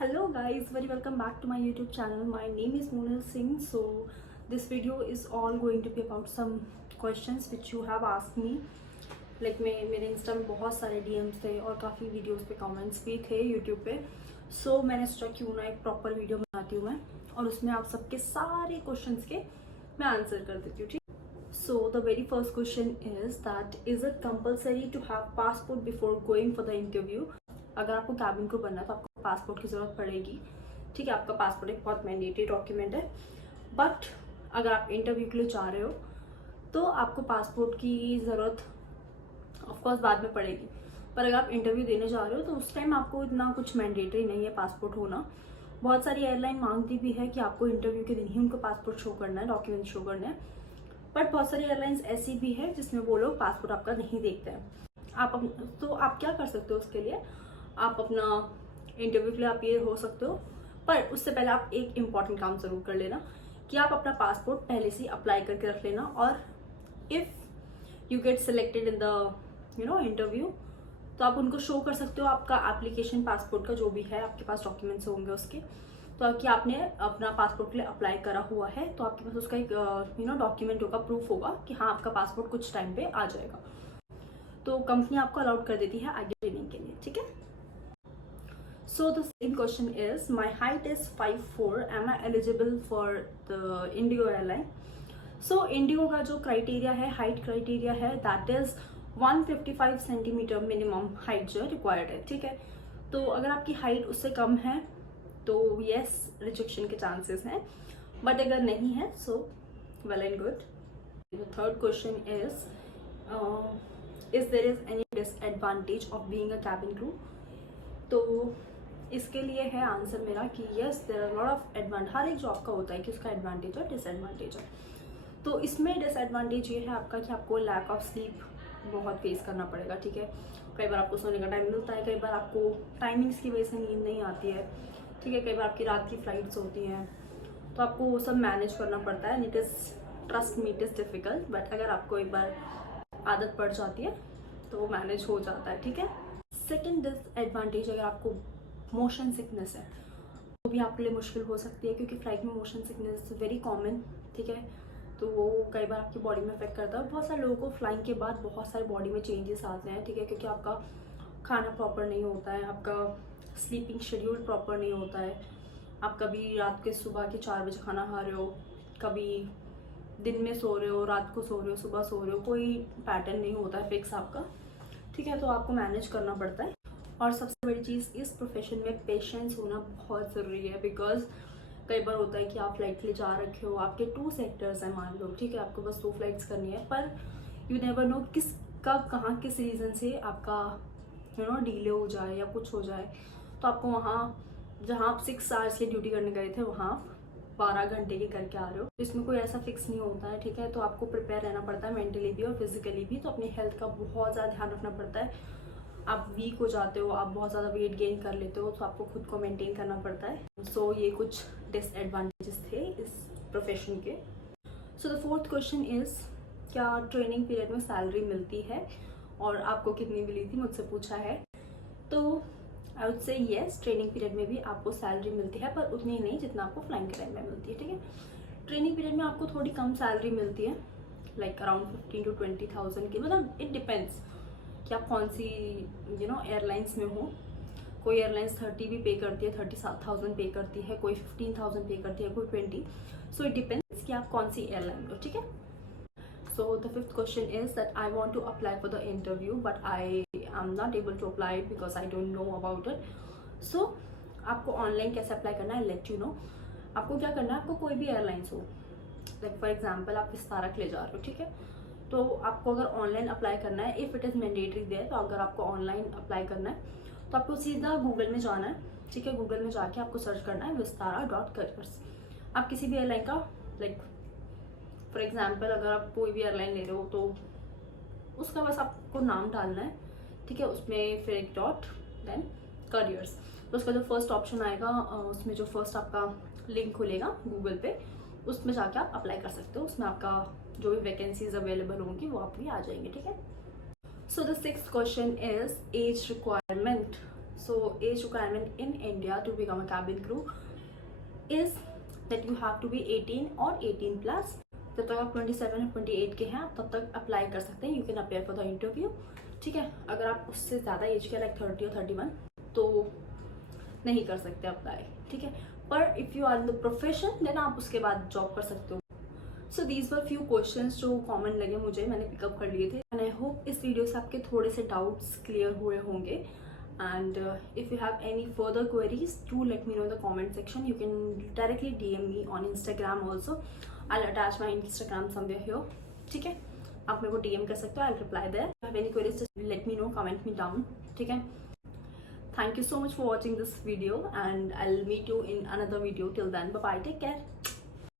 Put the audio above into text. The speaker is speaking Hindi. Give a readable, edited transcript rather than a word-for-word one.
Hello guys, very welcome back to my YouTube channel. My name is Monal Singh. So this video is all going to be about some questions which you have asked me. Like मेरे इंस्टा में बहुत सारे DMs थे और काफ़ी वीडियोस पे कमेंट्स भी थे यूट्यूब पे. सो मैंने सोचा क्यों ना एक प्रॉपर वीडियो बनाती हूँ मैं और उसमें आप सबके सारे क्वेश्चंस के मैं आंसर कर देती हूँ. ठीक. So the very first question is that is it compulsory to have passport before going for the interview? अगर आपको कैबिन क्रू बनना है तो आपको पासपोर्ट की ज़रूरत पड़ेगी. ठीक है, आपका पासपोर्ट एक बहुत मैंडेटरी डॉक्यूमेंट है. बट अगर आप इंटरव्यू के लिए जा रहे हो तो आपको पासपोर्ट की ज़रूरत ऑफकोर्स बाद में पड़ेगी. पर अगर आप इंटरव्यू देने जा रहे हो तो उस टाइम आपको इतना कुछ मैंडेटरी नहीं है पासपोर्ट होना. बहुत सारी एयरलाइन मांगती भी है कि आपको इंटरव्यू के दिन ही उनको पासपोर्ट शो करना है, डॉक्यूमेंट शो करना है. बट बहुत सारी एयरलाइंस ऐसी भी है जिसमें वो लोग पासपोर्ट आपका नहीं देखते हैं. तो आप क्या कर सकते हो उसके लिए, आप अपना इंटरव्यू के लिए आप ये हो सकते हो. पर उससे पहले आप एक इम्पॉर्टेंट काम ज़रूर कर लेना कि आप अपना पासपोर्ट पहले से अप्लाई करके रख लेना. और if you get selected in the interview तो आप उनको शो कर सकते हो आपका एप्लीकेशन पासपोर्ट का जो भी है, आपके पास डॉक्यूमेंट्स होंगे उसके. तो कि आपने अपना पासपोर्ट के लिए अप्लाई करा हुआ है तो आपके पास उसका एक डॉक्यूमेंट होगा, प्रूफ होगा कि हाँ आपका पासपोर्ट कुछ टाइम पे आ जाएगा. तो कंपनी आपको अलाउड कर देती है आगे ट्रेनिंग के लिए. ठीक है. So the second question is, my height is 5'4". Am I eligible for the Indigo airline? So Indigo का जो क्राइटेरिया है, हाइट क्राइटेरिया है, that is 155 centimetre minimum height जो रिक्वायर्ड है. ठीक है. तो अगर आपकी हाइट उससे कम है तो यस रिजेक्शन के चांसेस हैं. बट अगर नहीं है so well and good. The third question is there is any disadvantage of being a cabin crew? तो इसके लिए है आंसर मेरा कि yes there are lot of advantage. हर एक जॉब का होता है कि उसका एडवांटेज और डिसएडवांटेज है. तो इसमें डिसएडवांटेज ये है आपका कि आपको लैक ऑफ स्लीप बहुत फेस करना पड़ेगा. ठीक है. कई बार आपको सोने का टाइम मिलता है, कई बार आपको टाइमिंग्स की वजह से नींद नहीं आती है. ठीक है. कई बार आपकी रात की फ्लाइट्स होती हैं तो आपको वो सब मैनेज करना पड़ता है. It is trust me, it is difficult. But अगर आपको एक बार आदत पड़ जाती है तो वो मैनेज हो जाता है. ठीक है. सेकेंड डिसएडवांटेज, अगर आपको मोशन सिकनेस है वो भी आपके लिए मुश्किल हो सकती है क्योंकि फ्लाइट में मोशन सिकनेस वेरी कॉमन. ठीक है. तो वो कई बार आपकी बॉडी में अफेक्ट करता है. बहुत सारे लोगों को फ्लाइंग के बाद बहुत सारे बॉडी में चेंजेस आते हैं. ठीक है. क्योंकि आपका खाना प्रॉपर नहीं होता है, आपका स्लीपिंग शेड्यूल प्रॉपर नहीं होता है. आप कभी रात के सुबह के 4 बजे खाना खा रहे हो, कभी दिन में सो रहे हो, रात को सो रहे हो, सुबह सो रहे हो, कोई पैटर्न नहीं होता है फिक्स आपका. ठीक है. तो आपको मैनेज करना पड़ता है. और सबसे बड़ी चीज़ इस प्रोफेशन में पेशेंस होना बहुत ज़रूरी है. बिकॉज कई बार होता है कि आप फ्लाइट के लिए जा रखे हो, आपके 2 सेक्टर्स हैं मान लो. ठीक है. आपको बस 2 फ्लाइट्स करनी है पर यू नेवर नो किस कब कहाँ किस रीज़न से आपका डिले हो जाए या कुछ हो जाए. तो आपको वहाँ जहाँ आप 6 आवर्स की ड्यूटी करने गए थे वहाँ 12 घंटे के करके आ रहे हो. इसमें कोई ऐसा फिक्स नहीं होता है. ठीक है. तो आपको प्रिपेयर रहना पड़ता है मेंटली भी और फिजिकली भी. तो अपनी हेल्थ का बहुत ज़्यादा ध्यान रखना पड़ता है. आप वीक हो जाते हो, आप बहुत ज़्यादा वेट गेन कर लेते हो तो आपको खुद को मेंटेन करना पड़ता है. सो ये कुछ डिसएडवांटेजेस थे इस प्रोफेशन के. So the fourth question is, क्या ट्रेनिंग पीरियड में सैलरी मिलती है और आपको कितनी मिली थी, मुझसे पूछा है. तो I would say yes, training period में भी आपको सैलरी मिलती है पर उतनी नहीं जितना आपको फ्लाइंग के टाइम में मिलती है. ठीक है. ट्रेनिंग पीरियड में आपको थोड़ी कम सैलरी मिलती है, लाइक अराउंड 15 to 20,000 की. मतलब इट डिपेंड्स कि आप कौन सी एयरलाइंस में हो. कोई एयरलाइंस 30 भी पे करती है, 37,000 पे करती है, कोई 15,000 पे करती है, कोई 20. सो इट डिपेंड्स कि आप कौन सी एयरलाइन में हो. ठीक है. So the fifth question is that I want to apply for the interview but I am not able to apply because I don't know about it. So आपको ऑनलाइन कैसे अप्लाई करना है, लेट यू नो. आपको क्या करना है, आपको कोई भी एयरलाइंस हो, लाइक फॉर एग्जाम्पल आप विस्तारा के ले जा रहे हो. ठीक है. तो आपको अगर ऑनलाइन अप्लाई करना है, if it is mandatory there, तो अगर आपको ऑनलाइन अप्लाई करना है तो आपको सीधा गूगल में जाना है. ठीक है. गूगल में जाके आपको सर्च करना है vistara.careers. आप किसी भी एयरलाइन का, लाइक फॉर एग्जांपल अगर आप कोई भी एयरलाइन ले रहे हो तो उसका बस आपको नाम डालना है. ठीक है. उसमें फिर एक डॉट देन करियर्स. तो उसका जो फर्स्ट ऑप्शन आएगा उसमें जो फर्स्ट आपका लिंक खुलेगा गूगल पे, उसमें जाके आप अप्लाई कर सकते हो. उसमें आपका जो भी वैकेंसीज अवेलेबल होंगी वो आप भी आ जाएंगे. ठीक है. So the sixth question is age requirement. So age requirement in India to become a cabin crew is that you have to be 18 और 18 plus. जब तक आप 27 28 के हैं आप तब तक अप्लाई कर सकते हैं. You can appear for the interview. ठीक है. अगर आप उससे ज़्यादा एज के लाइक 30 और 31 तो नहीं कर सकते अप्लाई. ठीक है. पर if you are in the profession then आप उसके बाद जॉब कर सकते हो. So these were few questions जो कॉमन लगे मुझे, मैंने पिकअप कर लिए थे. एंड आई होप इस वीडियो से आपके थोड़े से डाउट्स क्लियर हुए होंगे. And if you have any further queries, do let me know in the comment section. You can directly DM me on Instagram also. I'll attach my Instagram somewhere here. ठीक है. आप मेरे को DM कर सकते हो. I'll reply there. If you have any queries, just let me know. Comment me down. ठीक है. Thank you so much for watching this video, and I'll meet you in another video. Till then, bye bye. Take care.